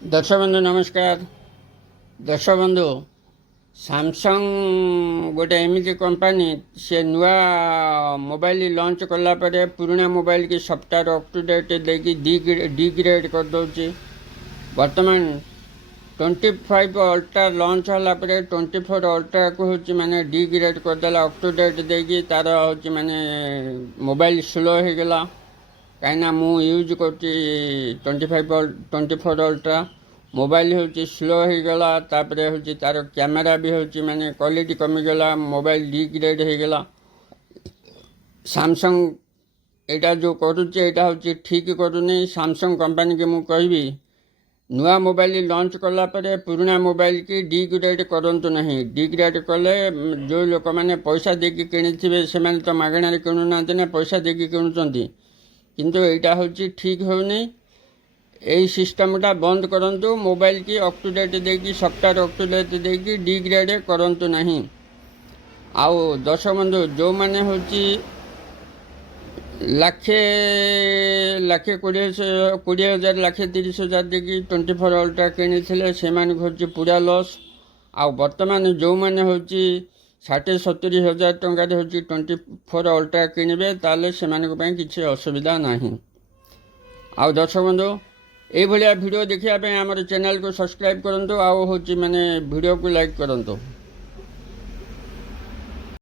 दर्शक बंधु नमस्कार। दर्शक बंधु सैमसंग गोटे एमती कंपानी से नुआ मोबाइल लॉन्च कला परे पुराना मोबाइल की सफ्टवेयर अप टू डेट देकी डिग्रेड कर दौर। वर्तमान 25 अल्ट्रा लॉन्च होला परे 24 अल्ट्रा को हूँ माने डिग्रेड करदेला अप टू डेट देकी तार हूँ माने मोबाइल स्लो हो गला कहीं मु यूज कर 24 अल्ट्रा मोबाइल हूँ स्लो हो गला तापर हूँ तार कैमेरा भी हूँ माने क्वालिटी कमीगला मोबाइल डिग्रेड हो गला। सैमसंग एटा जो करुचे एटा हूँ ठीक करूनी। सैमसंग कंपनी के मुझे कहबी नुआ मोबाइल लॉन्च कला परे पुराना मोबाइल की डिग्रेड करंतु नहीं। डिग्रेड कले जो लोक मैंने पैसा देकी किणी से तो मागणार किणुना ना पैसा देकी किणुंट किंतु यहाँ हूँ ठीक होनी। यही सिस्टमटा बंद करंतु मोबाइल की अप टू डेट देकी सफ्टवेयर अप टू डेट देकी डिग्रेड करंतु नहीं। आउ दर्शक बंधु जो मैंने हूँ लाखे लाखे 20,000 लाखे 30,000 देखी 24 अल्ट्रा किनी से हूँ पूरा लॉस। आउ बर्तमान जो मैंने हूँ 60-70,000 टंकार हूँ 24 अल्ट्रा किणवे ताले से किसी असुविधा नहीं। आउ दर्शक बंधु ये भिडियो देखापी आम चैनल को सब्सक्राइब करूँ। आउ हूँ माने वीडियो को लाइक करूँ।